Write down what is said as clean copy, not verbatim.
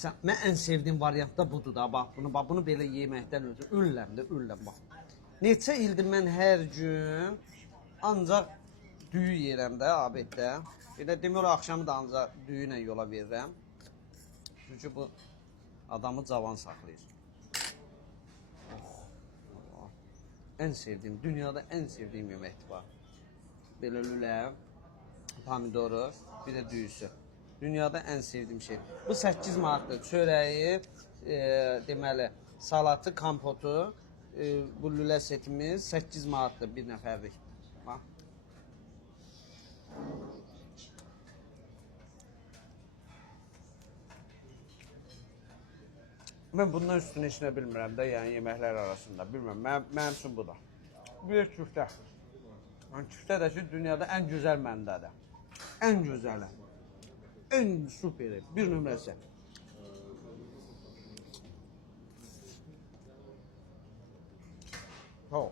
Mən ən sevdiyim variant da budur da. Bax bunu belə yeməkdən ötürü ölürəm bax. Neçə ildir mən hər gün ancaq düyü yeyirəm də abiddə. Elə demək olar axşamı da ancaq düyü ilə yola verirəm. Çünki bu adamı cavan saxlayır. Ən sevdiyim, dünyada ən sevdiyim yeməkdir bax. Belə lülə, pomidoru, bir də düyüsü. Dünyada ən sevdiyim şey. Bu 8 manatdır. Çörəyi, deməli, salatı, kompotu, bu lülə setimiz 8 manatdır bir nəfərlik. Bax. Mən bundan üstünə heç nə bilmirəm də, yəni yeməklər arasında. Bilmirəm, mənim üçün bu da. Bir küftə. Küftə də ki, dünyada ən gözəl məndədir. Ən gözəli. Ən superi. Bir nömrəsi. Ho.